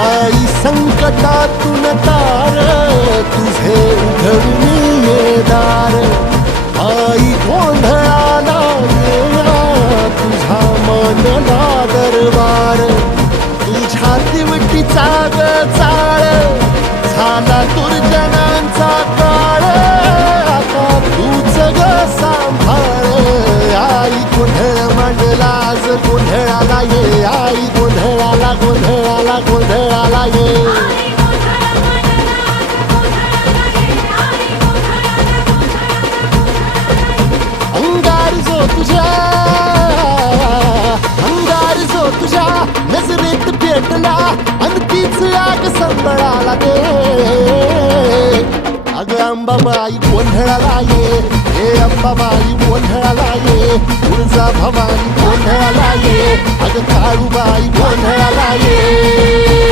आई संकटातून तार तुझे उघडून ये दार. आई गोंधळाला येणा तुझा मनला दरबार. तुझ्या दिवटीचा ग चाळ झाला दुर्जनांचा काळ. आता तूच ग सांभाळ. आई गोंधळ मांडला आज गोंधळाला ये. आई गोंधळाला गोंधळाला गोंधळाला ये. अंगार जो तुझ्या नजरेत पेटला अन तीच आग संबळाला दे. अगं अंबाबाई गोंधळाला ये. हे अंबाबाई गोंधळाला ये. तुळजा भवानी गोंधळाला ये. अगं काळूबाई गोंधळाला ये.